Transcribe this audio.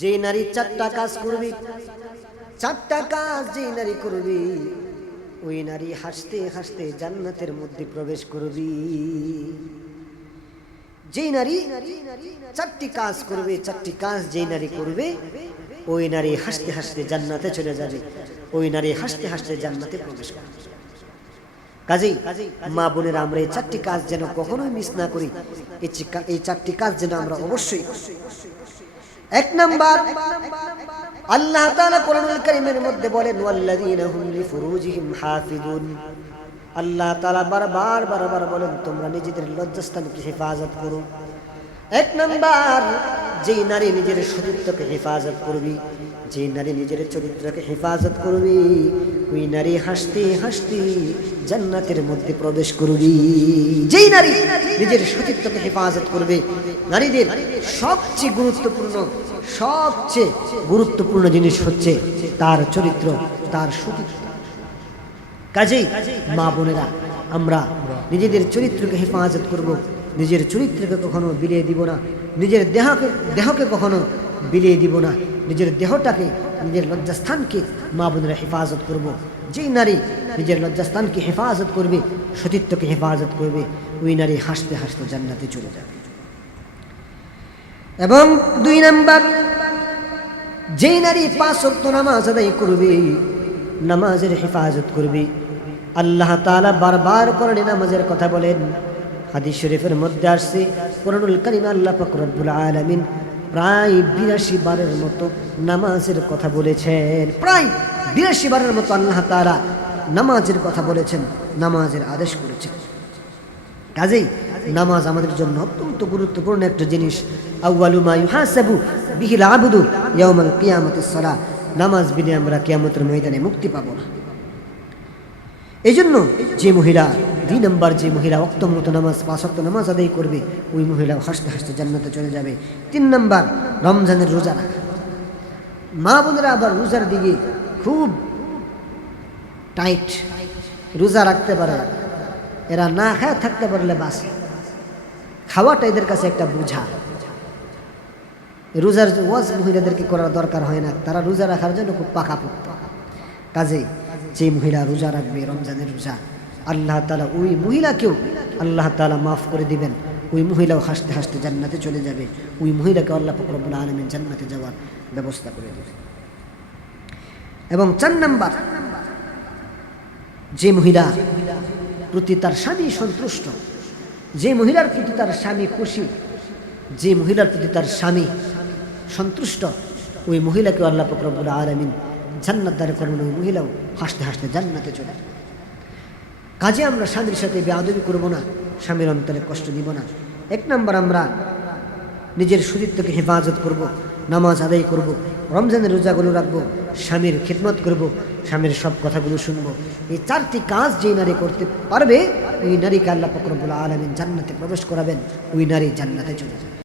যে নারী চারটা কাজ করবি, চারটা কাজ যে নারী করবি, ওই নারী হাসতে হাসতে জান্নাতের মধ্যে প্রবেশ করবি যেই নারী চারটি কাজ করবে, চারটি কাজ যেই নারী করবে, ওই নারী হাসতে হাসতে জান্নাতে চলে যাবে, ওই নারী হাসতে হাসতে জান্নাতে প্রবেশ করবে কাজেই মা বোনের আমরা এই চারটি কাজ যেন কখনোই মিস না করি এই চারটি কাজ যেন আমরা অবশ্যই। এক নাম্বার, আল্লাহ তাআলা কোরআনুল কারীমের মধ্যে বলেন, ওয়াল্লাযীনা হুম লিফুরুজিহিম হাফিজুন আল্লাহ তাআলা বারবার বারবার বলেন, তোমরা নিজেদের লজ্জাস্থানকে হেফাজত করো। এক নাম্বার, যেই নারী নিজের চরিত্রকে হেফাজত করবি যে নারী নিজের চরিত্রকে হেফাজত করবি ওই নারী হাসতে হাসতে জান্নাতের মধ্যে প্রবেশ করবি। যেই নারী নিজের সতীত্বকে হেফাজত করবে, নারীদের সবচেয়ে গুরুত্বপূর্ণ সবচেয়ে গুরুত্বপূর্ণ জিনিস হচ্ছে তার চরিত্র, তার সতীত্ব। কাজেই মা বোনেরা, আমরা নিজেদের চরিত্রকে হেফাজত করব। নিজের চরিত্রকে কখনো বিলিয়ে দিব না। নিজের দেহকে দেহকে কখনো বিলিয়ে দিব না। নিজের দেহটাকে নিজের লজ্জাস্থানকে মা বোনেরা হেফাজত করব। যেই নারী নিজের লজ্জাস্থানকে হেফাজত করবে, সতীত্বকে হেফাজত করবে, ওই নারী হাসতে হাসতে জান্নাতে চলে যাবে। এবং দুই নাম্বার, যেই নারী পাঁচ ওয়াক্ত নামাজ আদায় করবে, নামাজের হেফাজত করবে। আল্লাহ তাআলা বারবার কোরআনে নামাজের কথা বলেন। হাদিস শরীফের মধ্যে আসছে, কোরআনুল কারীম আল্লাহ পাক রব্বুল আলামিন প্রায় বিরাশি বারের মতো নামাজের কথা বলেছেন। প্রায় বিরাশি বারের মতো আল্লাহ তাআলা নামাজের কথা বলেছেন, নামাজের আদেশ করেছেন। কাজেই নামাজ আমাদের জন্য অত্যন্ত গুরুত্বপূর্ণ একটা জিনিস। ইউহাসাবু বিহিল আবদু ইয়াউমাল কিয়ামতিস সালাহ। নামাজ বিনে আমরা কিয়ামতের ময়দানে মুক্তি পাবো না। এই জন্য যে মহিলা দুই নম্বর যে মহিলা অক্ত মতো নামাজ পাঁচ অক্ত নামাজ আদায় করবে, ওই মহিলা হাসতে হাসতে জান্নাতে চলে যাবে। তিন নম্বর, রমজানের রোজা রাখা। মা বোনেরা আবার রোজার দিকে খুব টাইট রোজা রাখতে পারে। এরা না খায়, থাকতে পারলে বাসে খাওয়াটা এদের কাছে একটা বোঝা। রোজার ওয়াজ মহিলাদেরকে করার দরকার হয় না। তারা রোজা রাখার জন্য খুব পাকাপোক্ত কাজে যে মহিলা রোজা রাখবে, রমজানের রোজা, আল্লাহ তালা ওই মহিলাকেও আল্লাহ তালা মাফ করে দিবেন। ওই মহিলাও হাসতে হাসতে জান্নাতে চলে যাবে। ওই মহিলাকে আল্লাহ ফকরবুল আলমিন জান্নাতে যাওয়ার ব্যবস্থা করে দেবে এবং চার নাম্বার, যে মহিলা প্রতি তার স্বামী সন্তুষ্ট, যে মহিলার প্রতি তার স্বামী খুশি, যে মহিলার প্রতি তার স্বামী সন্তুষ্ট, ওই মহিলাকে আল্লাহ ফকরবুল আলমিন জান্নাত দ্বারা করবেন ওই মহিলাও হাসতে হাসতে জান্নাতে চলে। কাজে আমরা স্বামীর সাথে বেআদবি করব না, স্বামীর অন্তরে কষ্ট দিব না। এক নম্বর আমরা নিজের সুদিত্বকে হেফাজত করব, নামাজ আদায় করব, রমজানের রোজাগুলো রাখব, স্বামীর খিদমত করব, স্বামীর সব কথাগুলো শুনব। এই চারটি কাজ যেই নারী করতে পারবে, ওই নারীকে আল্লাহ ফকরবুল আলমিন জান্নাতে প্রবেশ করাবেন, ওই নারী জান্নাতে চলে যাবে।